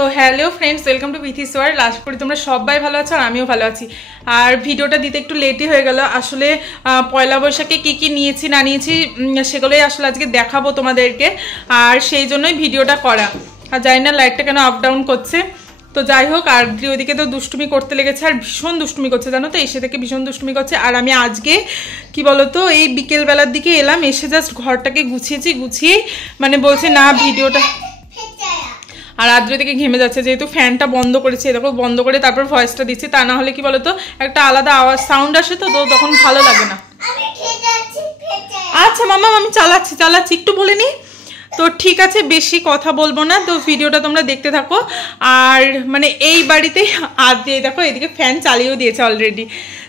তো hello friends, welcome to Bithi's world. আশা করি তোমরা সবাই ভালো আছো আর আমিও ভালো আছি। আর ভিডিওটা দিতে একটু লেটই হয়ে গেল। আসলে পয়লা বৈশাখে কী নিয়েছি না নিয়েছি সেগুলোই আসলে আজকে দেখাবো তোমাদেরকে, আর সেই জন্যই ভিডিওটা করা। আর জানি না লাইটটা কেন আপ ডাউন করছে। তো যাই হোক, আর ওইদিকে তো দুষ্টুমি করতে লেগেছে, আর ভীষণ দুষ্টুমি করছে জানো তো, এসে থেকে ভীষণ দুষ্টুমি করছে। আর আমি আজকে কি বলতো, এই বিকেলবেলার দিকে এলাম, এসে জাস্ট ঘরটাকে গুছিয়ে মানে বলছে না ভিডিওটা, আর আদ্র থেকে ঘেমে যাচ্ছে যেহেতু ফ্যানটা বন্ধ করেছে, দেখো বন্ধ করে তারপর ভয়েসটা দিচ্ছি, তা না হলে কি বলতো একটা আলাদা আওয়াজ সাউন্ড আসে, তো তখন ভালো লাগে না। আচ্ছা মামা, আমি চালাচ্ছি একটু বলে নি। তো ঠিক আছে, বেশি কথা বলবো না, তো ভিডিওটা তোমরা দেখতে থাকো। আর মানে এই বাড়িতে আদ্রে দেখো এদিকে ফ্যান চালিয়েও দিয়েছে অলরেডি।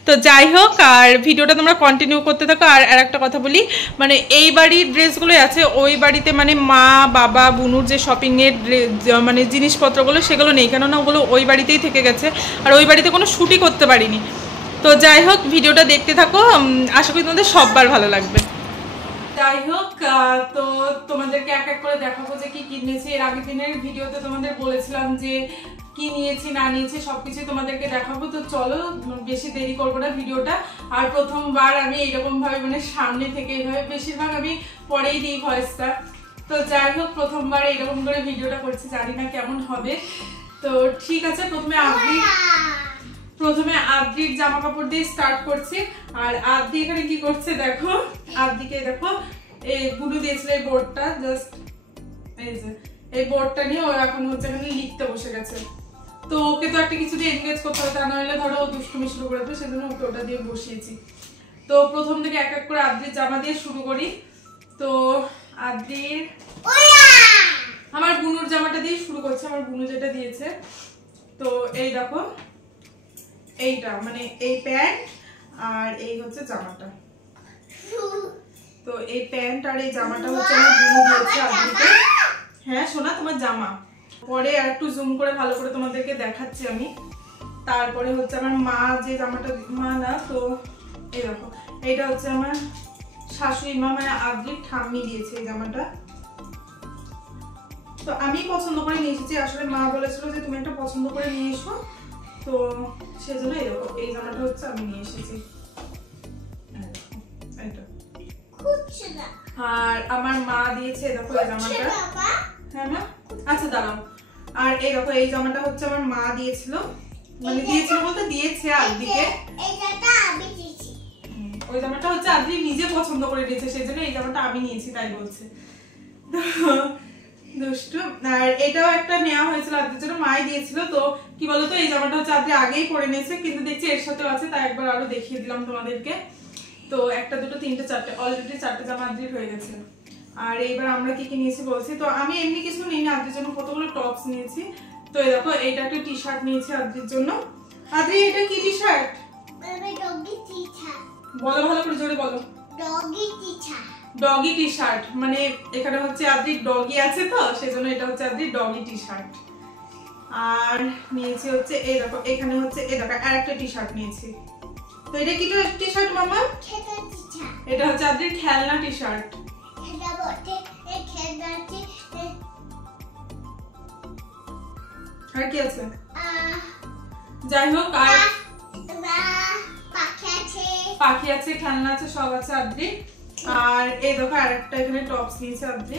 তো যাই হোক, আর ভিডিওটা তোমরা কন্টিনিউ করতে থাকো। আর একটা কথা বলি, মানে এই বাড়ির ড্রেসগুলোই আছে, ওই বাড়িতে মানে মা বাবা বুনুর যে শপিংয়ের মানে জিনিসপত্রগুলো সেগুলো নেই, কেননা ওগুলো ওই বাড়িতেই থেকে গেছে, আর ওই বাড়িতে কোনো শ্যুটই করতে পারিনি। তো যাই হোক, ভিডিওটা দেখতে থাকো, আশা করি তোমাদের সববার ভালো লাগবে। যাই হোক, তো তোমাদেরকে এক এক করে দেখাবো যে কি কিনেছি। এর আগের দিনের ভিডিওতে তোমাদের বলেছিলাম যে কি নিয়েছি না নিয়েছি সবকিছু তোমাদেরকে দেখাবো। তো চলো, বেশি দেরি করবো না ভিডিওটা। আর প্রথমবার আমি এইরকম ভাবে মানে সামনে থেকে এইভাবে, বেশিরভাগ আমি পরেই দিই ভয়েসটা। তো যাই হোক, প্রথমবার এইরকম করে ভিডিওটা করছি, জানি না কেমন হবে। তো ঠিক আছে, প্রথমে আদ্রির জামা কাপড় দিয়ে স্টার্ট করছি। আর আদ্রি এখানে কি করছে দেখো, আদ্রিকে দেখো এই গুলো দিয়েছিল এই বোর্ডটা, জাস্ট এই যে এই বোর্ডটা নিয়ে ও এখন হচ্ছে এখানে লিখতে বসে গেছে। তো ওকে তো একটা কিছু দিয়ে এনগেজ করতে হবে, তা নাহলে ধরো ও দুষ্টুমি শুরু করে দেবে, সেজন্য ওকে ওটা দিয়ে বসিয়েছি। তো প্রথম থেকে এক এক করে আদ্রির জামা দিয়ে শুরু করি। তো আদ্রির আমার বুনুর জামাটা দিয়ে শুরু করছে, আমার বুনু যেটা দিয়েছে। তো এই দেখো এইটা মানে এই প্যান্ট আর এই হচ্ছে জামাটা। তো এই প্যান্ট আর এই জামাটা হচ্ছে আমার বুনু দিয়েছে আদ্রিকে। হ্যাঁ সোনা, তোমার জামা পরে আর একটু জুম করে ভালো করে তোমাদেরকে দেখাচ্ছি আমি। তারপরে হচ্ছে আমার মা যে জামাটা, মা না তো এই দেখো এইটা হচ্ছে আমার শাশুড়ি মা মানে আদ্রির ঠাম্মি দিয়েছে এই জামাটা। তো আমি পছন্দ করে নিয়ে এসেছি, আসলে মা বলেছিল যে তুমি একটা পছন্দ করে নিয়ে এসো, তো সেজন্য এরকম এই জামাটা হচ্ছে আমি নিয়ে এসেছি। আর আমার মা দিয়েছে দেখো এই জামাটা। হ্যাঁ মা, আচ্ছা দাঁড়াও। আর এই দেখো এই জামাটা হচ্ছে আমার মা দিয়েছিল, মানে দিয়েছিল বলতে দিয়েছে আদ্রিকে। ওই জামাটা হচ্ছে আদ্রি নিজে পছন্দ করে দিয়েছে, সেই জন্য এই জামাটা আমি নিয়েছি তাই বলছে দুষ্টু। আর এটাও একটা নেওয়া হয়েছিল আদ্রির জন্য, মাই দিয়েছিল। তো কি বলতো, এই জামাটা হচ্ছে আদ্রি আগেই পরে নিয়েছে, কিন্তু দেখছি এর সাথেও আছে, তাই একবার আরো দেখিয়ে দিলাম তোমাদেরকে। তো একটা দুটো তিনটে চারটে, অলরেডি চারটে জামা আদ্রির হয়ে গেছে। আর এইবার আমরা কি নিয়েছি বলছি। তো আমি এমনি কিছু নিই না, আদ্রির জন্য কতগুলো টপস নিয়েছি। তো এই দেখো এইটা একটা টি শার্ট নিয়েছি আদ্রির জন্য। আদ্রি এটা কি টি শার্ট? বলো ভালো করে, জোরে বলো। ডগি টি শার্ট, মানে এখানে হচ্ছে আদ্রির ডগি আছে, তো সেজন্য এটা হচ্ছে আদ্রির ডগি টি শার্ট। আর নিয়েছি হচ্ছে এই দেখো, এখানে হচ্ছে এই দেখো আরেকটা টি শার্ট নিয়েছি। তো এটা কি টি শার্ট মামা? এটা হচ্ছে আদ্রির খেলনা টি শার্ট। আর কি আছে? যাই হোক, আর পাখি আছে, খেলনা আছে, সব আছে আদ্রি। আর এই দেখো আরেকটা এখানে টপস নিয়েছে আদ্রি।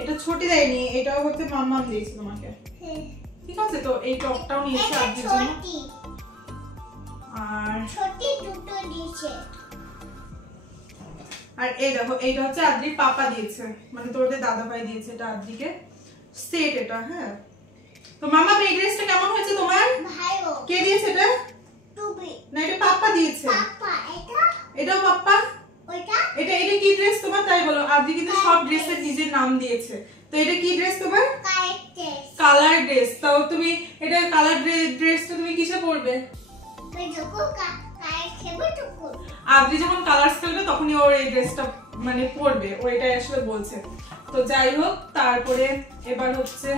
এটা ছোটি দেয়নি, এটাও হচ্ছে মাম্মা দিয়েছে তোমাকে, ঠিক আছে। তো এই টপটাও নিয়েছে আদ্রির জন্য। আর ছোটি দুটো দিয়েছে। আর এই দেখো এইটা হচ্ছে আদ্রির পাপা দিয়েছে, মানে তোমাদের দাদা ভাই দিয়েছে এটা আদ্রিকে সেট এটা। হ্যাঁ, তো মামা এই ড্রেসটা কেমন হয়েছে তোমার? ভালো। কে দিয়েছে এটা? টুবি না, এটা পাপা দিয়েছে। পাপা এটাও পাপা। এটা কি ড্রেস তোমার তাই বলো? আদ্রি কিন্তু সব ড্রেসের নিজের নাম দিয়েছে। তো এটা কি ড্রেস তোমার? Colour dress. তাও তুমি এটা কালার ড্রেসটা তুমি কিসে পরবে? আদ্রি যখন কালার্স খেলবে তখনই ওর এই ড্রেসটা মানে পরবে, ও এটাই আসলে বলছে। তো যাই হোক, তারপরে এবার হচ্ছে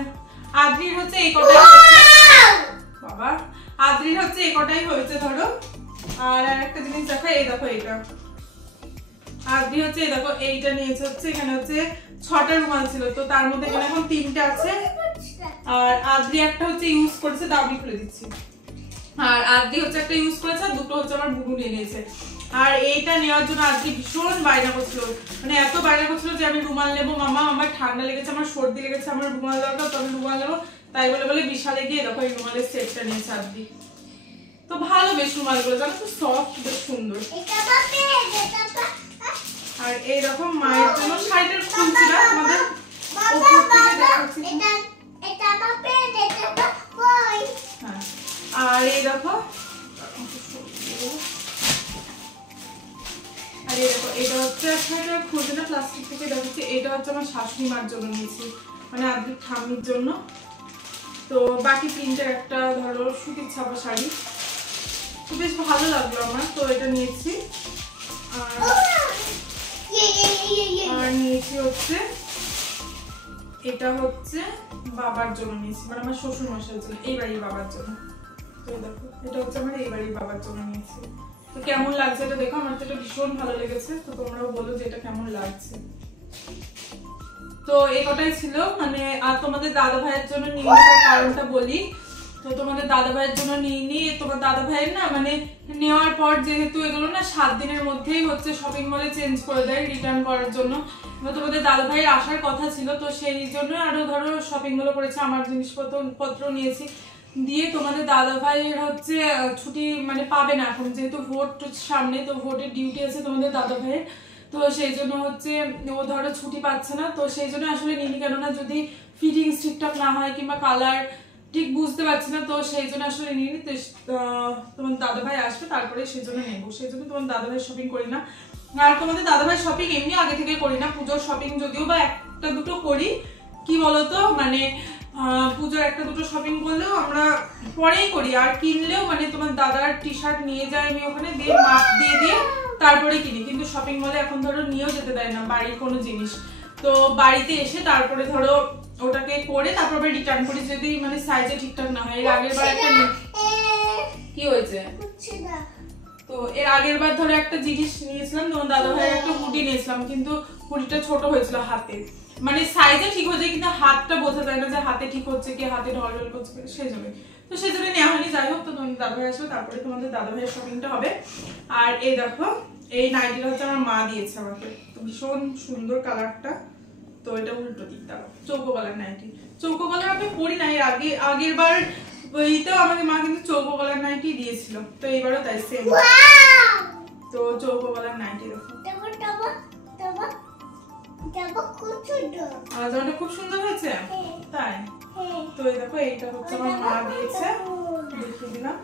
আদ্রির হচ্ছে এই কটাই বাবা, আদ্রির হচ্ছে এই কটাই হয়েছে ধরো। আর একটা জিনিস দেখো, এই দেখো এইটা আদ্রি হচ্ছে এই দেখো এইটা নিয়েছে হচ্ছে, এখানে হচ্ছে 6টা রুমাল ছিল, তো তার মধ্যে এখানে এখন 3টে আছে। আর আদ্রি একটা হচ্ছে ইউজ করেছে, দাও আমি খুলে দিচ্ছি। আর আদ্রি হচ্ছে একটা ইউজ করেছে, আর দুটো হচ্ছে আমার বুবু নিয়ে নিয়েছে। আর এইটা নেওয়ার জন্য আজকে ভীষণ বায়না করছিল, মানে এত বায়না করছিল যে আমি রুমাল নেবো মামা, আমার ঠান্ডা লেগেছে, আমার সর্দি লেগেছে, আমার রুমাল দরকার, তো আমি রুমাল নেবো। তাই বলে বলে বিশালে গিয়ে দেখো এই রুমালের সেটটা নিয়েছে আজকে। তো ভালো বেশ রুমালগুলো, জানো তো সফট, বেশ সুন্দর। আর এইরকম মায়ের জন্য শাড়িটার খুলছি না, আমাদের উপর থেকে দেখাচ্ছি। হ্যাঁ, আর এই দেখো, আর এই দেখো এটা হচ্ছে একটা খুলছে না প্লাস্টিক থেকে দেখাচ্ছি। এটা হচ্ছে আমার শাশুড়ি মার জন্য নিয়েছি, মানে আদ্রির ঠাম্মির জন্য। তো বাকি প্রিন্টের একটা ধরো সুতির ছাপা শাড়ি, তো বেশ ভালো লাগলো আমার, তো এটা নিয়েছি। আর নিয়েছি হচ্ছে এটা হচ্ছে বাবার জন্য নিয়েছি, মানে আমার শ্বশুর মশাইয়ের জন্য, এই বাড়ির বাবার জন্য। তো দেখো এটা হচ্ছে আমার এই বাড়ির বাবার জন্য নিয়েছি। তো কেমন লাগছে এটা দেখো, আমার তো এটা ভীষণ ভালো লেগেছে, তো তোমরাও বলো যে এটা কেমন লাগছে। তো এই কটাই ছিল, মানে আর তোমাদের দাদা ভাইয়ের জন্য নিয়ে নেওয়ার কারণটা বলি। তো তোমাদের দাদা ভাইয়ের জন্য নিয়ে নিয়ে, তোমার দাদা ভাইয়ের না মানে নেওয়ার পর যেহেতু এগুলো না 7 দিনের মধ্যেই হচ্ছে শপিং মলে চেঞ্জ করে দেয় রিটার্ন করার জন্য। তোমাদের দাদা ভাইয়ের আসার কথা ছিল, তো সেই জন্য আরো ধরো শপিং গুলো করেছে, আমার জিনিসপত্র নিয়েছি। দিয়ে তোমাদের দাদা ভাইয়ের হচ্ছে ছুটি মানে পাবে না এখন, যেহেতু ভোট সামনে, তো ভোটের ডিউটি আছে তোমাদের দাদা ভাইয়ের। তো সেই জন্য হচ্ছে ও ধরো ছুটি পাচ্ছে না, তো সেই জন্য আসলে নিনি, কেননা যদি ফিটিংস ঠিকঠাক না হয় কিংবা কালার ঠিক বুঝতে পারছি না, তো সেই জন্য আসলে নিনি। তোমার দাদা ভাই আসবে তারপরে সেই জন্য নেবো, সেই জন্য তোমার দাদা ভাই শপিং করি না। আর তোমাদের দাদা ভাই শপিং এমনি আগে থেকে করি না, পুজোর শপিং যদিও বা একটা দুটো করি, কি বলতো মানে পুজোর একটা দুটো শপিং করলেও আমরা পরেই করি, আর কিনলেও মানে তোমার দাদার টি শার্ট নিয়ে যাই আমি ওখানে, দিয়ে মাপ দিয়ে দিয়ে তারপরে কিনি। কিন্তু শপিং মলে এখন ধরো নিয়েও যেতে দেয় না বাড়ির কোনো জিনিস, তো বাড়িতে এসে তারপরে ধরো ওটাকে করে তারপরে রিটার্ন করি যদি মানে সাইজে ঠিকঠাক না হয়। এর আগের বার একটা কি হয়েছে, তো এর আগের বার ধরো একটা জিনিস নিয়েছিলাম, তোমার দাদা ভাই একটা হুডি নিয়েছিলাম, কিন্তু হুডিটা ছোট হয়েছিল হাতে, মানে সাইজে ঠিক হয়ে যায় কিন্তু হাতটা বোঝা যায় না যে হাতে ঠিক হচ্ছে কি, হাতে ঢলঢল করছে, সেই জন্য তো সেই জন্য নেওয়া হয়নি। যাই হোক, তো তোমাদের দাদা ভাই আসবে তারপরে তোমাদের দাদা ভাইয়ের শপিংটা হবে। আর এই দেখো এই নাইটিটা হচ্ছে আমার মা দিয়েছে আমাকে, তো ভীষণ সুন্দর কালারটা। তো এটা উল্টো দিক, দাও চৌকো গলার নাইটি, চৌকো গলার আমি পরি না, এর আগের বার ওইটাও আমাকে মা কিন্তু চৌকো গলার নাইটি দিয়েছিল, তো এইবারও তাই সেম। তো চৌকো গলার নাইটি দেখো, জামাটা খুব সুন্দর হয়েছে তাই। তো এই দেখো এইটা হচ্ছে আমার মা দিয়েছে, দেখিয়ে দিলাম।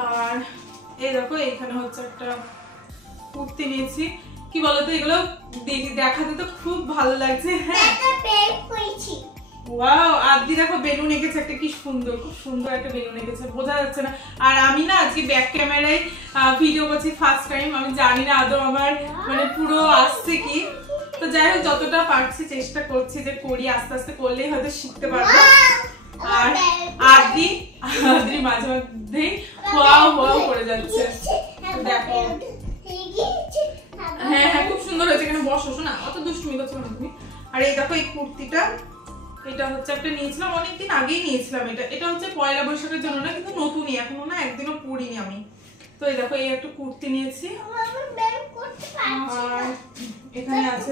আর এই দেখো এইখানে হচ্ছে একটা কুর্তি নিয়েছি, কি বলতো এগুলো দেখাতে তো খুব ভালো লাগছে। ওয়াও, আদি দেখো বেলুন এঁকেছে একটা, কি সুন্দর, খুব সুন্দর একটা বেলুন এঁকেছে, বোঝা যাচ্ছে না। আর আমি না আজকে ব্যাক ক্যামেরায় ভিডিও করছি ফার্স্ট টাইম, আমি জানি না আদৌ আমার মানে পুরো আসছে কি। তো যাই হোক, যতটা পারছি চেষ্টা করছি যে করি, আস্তে আস্তে করলেই হয়তো শিখতে পারবো। আর আদি মাঝে মধ্যেই ওয়াও ওয়াও করে যাচ্ছে, দেখো। হ্যাঁ হ্যাঁ, খুব সুন্দর হয়েছে, এখানে বসো না, অত দুষ্টুমি করছো না তুমি। আর এই দেখো এই কুর্তিটা, এটা হচ্ছে একটা নিয়েছিলাম অনেকদিন আগেই নিয়েছিলাম, এটা হচ্ছে পয়লা বৈশাখের জন্য না, কিন্তু নতুনই, এখনো না একদিনও পরিনি আমি। তো এই দেখো এই একটা কুর্তি নিয়েছি। আর এখানে আছে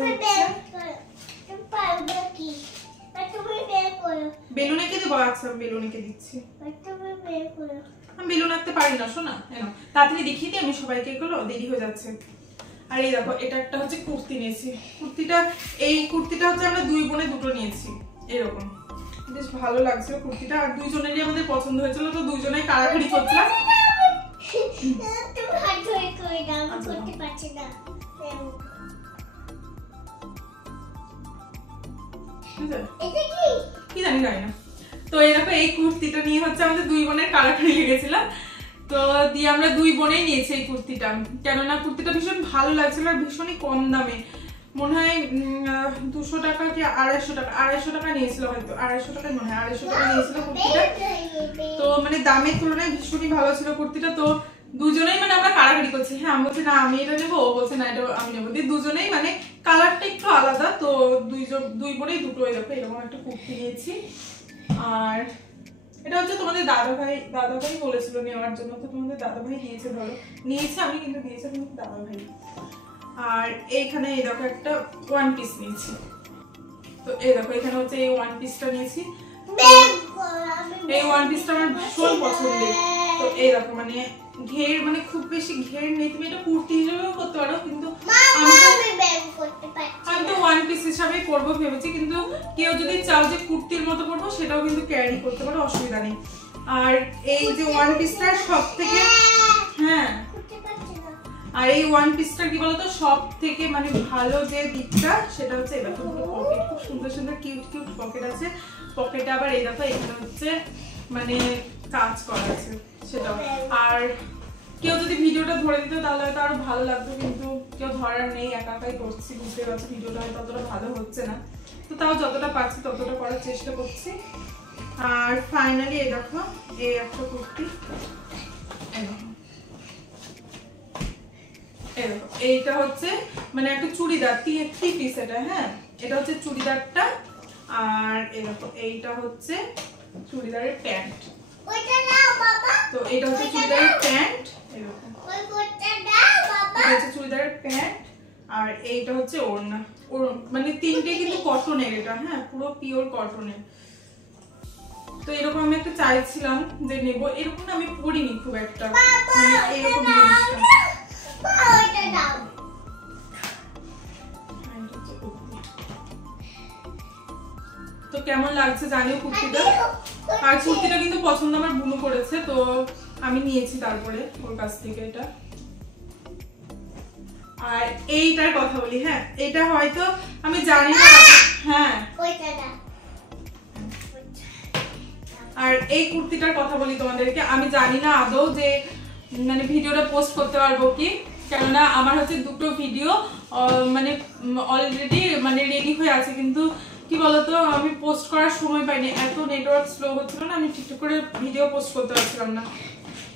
বেলুন এঁকে দেবো, আচ্ছা বেলুন এঁকে দিচ্ছি। আমি বেলুন আঁকতে পারি না, শোনা তাড়াতাড়ি দেখিয়ে দিই আমি সবাইকে, এগুলো দেরি হয়ে যাচ্ছে। আর এই দেখো এটা একটা হচ্ছে কুর্তি নিয়েছি, এই কুর্তিটা হচ্ছে আমরা দুই বোনে দুটো নিয়েছি, এরকম বেশ ভালো লাগছিল কুর্তিটা। আর দুইজনেরই আমাদের পছন্দ হয়েছিল, তো দুইজনেই কাড়াকাড়ি করছিলাম। কি জানি না। তো এই দেখো এই কুর্তিটা নিয়ে হচ্ছে আমাদের দুই বোনের কাড়াকাড়ি লেগেছিল, তো দিয়ে আমরা দুই বোনেই নিয়েছি এই কুর্তিটা, কেননা কুর্তিটা ভীষণ ভালো লাগছিল আর ভীষণই কম দামে, মনে হয় 200 টাকা কি 250 টাকা নিয়েছিল, হয়তো 250 টাকা মনে হয় 250 টাকা নিয়েছিল কুর্তিটা। তো মানে দামের তুলনায় ভীষণই ভালো ছিল কুর্তিটা, তো দুজনেই মানে আমরা কাড়াকাড়ি করছি। হ্যাঁ আমি বলছি না আমি এটা নেবো, ও বলছে না এটা আমি নেবো, দিয়ে দুজনেই মানে কালারটা একটু আলাদা, তো দুই বোনেই দুটো দেখো এরকম একটা কুর্তি নিয়েছি। আর এটা হচ্ছে তোমাদের দাদাভাই বলেছিল নেওয়ার জন্য, তো তোমাদের দাদাভাই নিয়েছে, ধরো নিয়েছে আমি কিন্তু দিয়েছে তোমাদের দাদাভাই। আর এইখানে এই দেখো একটা ওয়ান পিস নিয়েছি, তো এই দেখো এখানে হচ্ছে এই ওয়ান পিসটা নিয়েছি, এই ওয়ান পিসটা আমার ভীষণ পছন্দের। তো এই দেখো মানে ঘের মানে খুব বেশি ঘের নেই, তুমি এটা কুর্তি হিসেবেও করতে পারো, কিন্তু আমি তো ওয়ান পিস হিসাবে করবো ভেবেছি, কিন্তু কেউ যদি চাও যে কুর্তির মতো করবো সেটাও কিন্তু ক্যারি করতে পারো, অসুবিধা নেই। আর এই যে ওয়ান পিসটার সব থেকে হ্যাঁ আর এই ওয়ান পিসটা কি বলতো সব থেকে মানে ভালো যে দিকটা সেটা হচ্ছে এই দেখো পকেট, খুব সুন্দর সুন্দর কিউট কিউট পকেট আছে, পকেটে আবার এই দেখো এখানে হচ্ছে মানে কাজ করা আছে সেটাও। আর কেউ যদি ভিডিওটা ধরে দিত তাহলে হয়তো আরো ভালো লাগতো, কিন্তু কেউ ধরার নেই, একা একাই করছি, বুঝতে পারছি ভিডিওটা হয়তো অতটা ভালো হচ্ছে না, তো তাও যতটা পারছি ততটা করার চেষ্টা করছি। আর ফাইনালি এই দেখো এই একটা কুর্তি, এইটা হচ্ছে মানে একটা চুড়িদার থ্রি পিস এটা, হ্যাঁ এটা হচ্ছে চুড়িদারটা, আর এই দেখো এইটা হচ্ছে চুড়িদারের প্যান্ট, তো এটা হচ্ছে চুড়িদারের প্যান্ট, এটা হচ্ছে চুড়িদারের প্যান্ট, আর এইটা হচ্ছে ওড়না, মানে তিনটে কিন্তু কটনের এটা, হ্যাঁ পুরো পিওর কটনের। তো এরকম আমি একটা চাইছিলাম যে নেবো, এরকম আমি পরিনি খুব একটা, মানে এরকম জিনিসটা। তো কেমন লাগছে জানিও কুর্তিটা, আর কুর্তিটা কিন্তু পছন্দ আমার বুনু করেছে, তো আমি নিয়েছি তারপরে ওর কাছ থেকে এটা। আর এইটার কথা বলি, হ্যাঁ এটা হয়তো আমি জানি না, হ্যাঁ আর এই কুর্তিটার কথা বলি তোমাদেরকে, আমি জানি না আদৌ যে মানে ভিডিওটা পোস্ট করতে পারবো কি, কেননা আমার হচ্ছে দুটো ভিডিও মানে অলরেডি মানে রেডি হয়ে আছে, কিন্তু কি বলতো আমি পোস্ট করার সময় পাইনি, এত নেটওয়ার্ক স্লো হচ্ছিল না, আমি ঠিকঠাক করে ভিডিও পোস্ট করতে পারছিলাম না,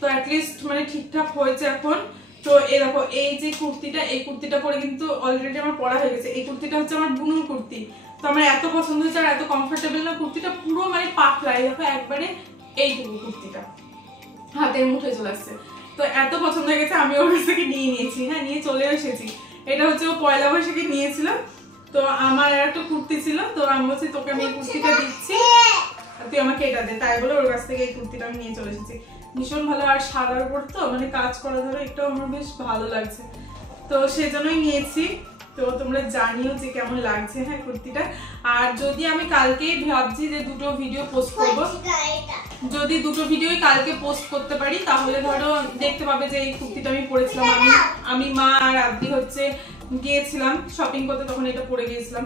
তো অ্যাটলিস্ট মানে ঠিকঠাক হয়েছে এখন। তো এই দেখো এই যে কুর্তিটা, এই কুর্তিটা পরে কিন্তু অলরেডি আমার পরা হয়ে গেছে, এই কুর্তিটা হচ্ছে আমার বুনুর কুর্তি, তো আমার এত পছন্দ হয়েছে আর এত কমফোর্টেবল না কুর্তিটা, পুরো মানে পাতলা, এই দেখো একবারে এইটুকু কুর্তিটা হাতের মুঠোয় চলে আসছে, তো এত পছন্দ হয়ে গেছে আমি ওর কাছ থেকে নিয়ে নিয়েছি, হ্যাঁ নিয়ে চলে এসেছি। এটা হচ্ছে ও পয়লা বৈশাখে নিয়েছিল, তো আমার একটা কুর্তি ছিল, তো আমি বলছি তোকে আমি এই কুর্তিটা দিচ্ছি, তুই আমাকে এটা দে, তাই বলে ওর কাছ থেকে এই কুর্তিটা আমি নিয়ে চলে এসেছি। ভীষণ ভালো, আর সাদার উপর তো মানে কাজ করা ধরো এটাও আমার বেশ ভালো লাগছে, তো সেজন্যই নিয়েছি। তো তোমরা জানিও যে কেমন লাগছে হ্যাঁ কুর্তিটা। আর যদি আমি কালকে ভাবছি যে দুটো ভিডিও পোস্ট করব, যদি দুটো ভিডিওই কালকে পোস্ট করতে পারি তাহলে ধরো দেখতে পাবে যে এই কুর্তিটা আমি পরেছিলাম, আমি মা আর আদি হচ্ছে গিয়েছিলাম শপিং করতে, তখন এটা পরে গিয়েছিলাম।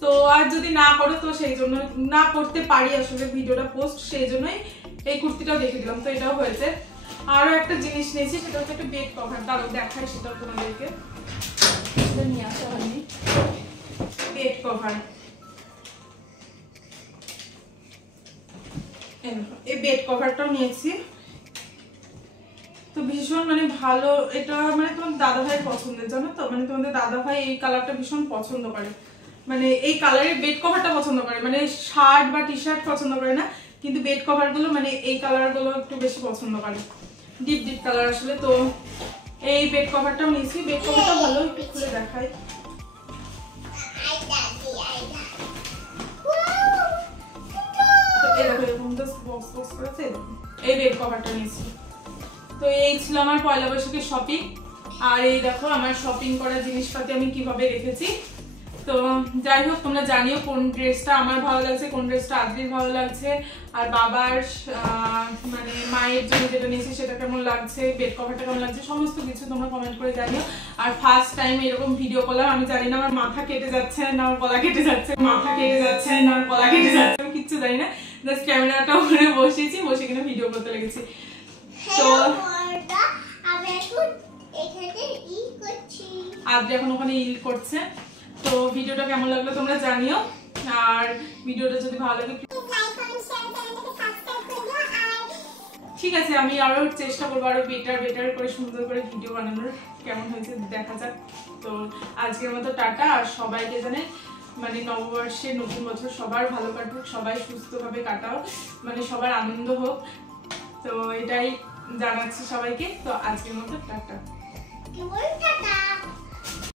তো আর যদি না করো তো সেই জন্য না করতে পারি আসলে ভিডিওটা পোস্ট, সেই জন্যই এই কুর্তিটাও দেখে দিলাম, তো এটাও হয়েছে। আরো একটা জিনিস নিয়েছি, সেটা হচ্ছে একটা বেড কভার, দাঁড়াও দেখাই সেটা তোমাদেরকে, নিয়ে আসা হয়নি, বেড কভার, এই বেড কভারটাও নিয়েছি, তো ভীষণ মানে ভালো, এটা মানে তোমার দাদা ভাই পছন্দের, জানো তো মানে তোমাদের দাদা ভাই এই কালারটা ভীষণ পছন্দ করে, মানে এই কালারের বেড কভারটা পছন্দ করে, মানে শার্ট বা টি শার্ট পছন্দ করে না, কিন্তু বেড কভার গুলো মানে এই কালার গুলো একটু বেশি পছন্দ করে, ডিপ ডিপ কালার আসলে। তো এই বেড কভারটাও নিয়েছি, বেড কভারটা ভালো, একটু খুলে দেখাই, এই বেড কভারটা নিয়েছি। তো এই ছিল আমার পয়লা বৈশাখের শপিং, আর এই দেখো আমার শপিং করা জিনিসপাতি আমি কিভাবে রেখেছি। তো যাই হোক তোমরা জানিও কোন ড্রেসটা আমার ভালো লাগছে, কোন ড্রেসটা আদ্রির ভালো লাগছে, আর বাবার মানে মায়ের জন্য যেটা নিয়েছি সেটা কেমন লাগছে, বেড কভারটা কেমন লাগছে, সমস্ত কিছু তোমরা কমেন্ট করে জানিও। আর ফার্স্ট টাইম এরকম ভিডিও করলাম, আমি জানি না আমার মাথা কেটে যাচ্ছে না আমার গলা কেটে যাচ্ছে, মাথা কেটে যাচ্ছে না আমার গলা কেটে যাচ্ছে, আমি কিচ্ছু জানি না, জাস্ট ক্যামেরাটা ওখানে বসিয়েছি, বসে কিনা ভিডিও করতে লেগেছি। তো আদ্রি এখন ওখানে ইল করছে। তো ভিডিওটা কেমন লাগলো তোমরা জানিও, আর ভিডিওটা যদি ভালো লাগে ঠিক আছে, আমি আরো চেষ্টা করবো আরো বেটার করে সুন্দর করে ভিডিও বানানোর। কেমন হয়েছে দেখা যাক। তো আজকের মতো টাটা। আর সবাইকে জানে মানে নববর্ষে নতুন বছর সবার ভালো কাটুক, সবাই সুস্থভাবে কাটাও, মানে সবার আনন্দ হোক। তো এটাই জানাচ্ছি সবাইকে। তো আজকের মতো টাটা।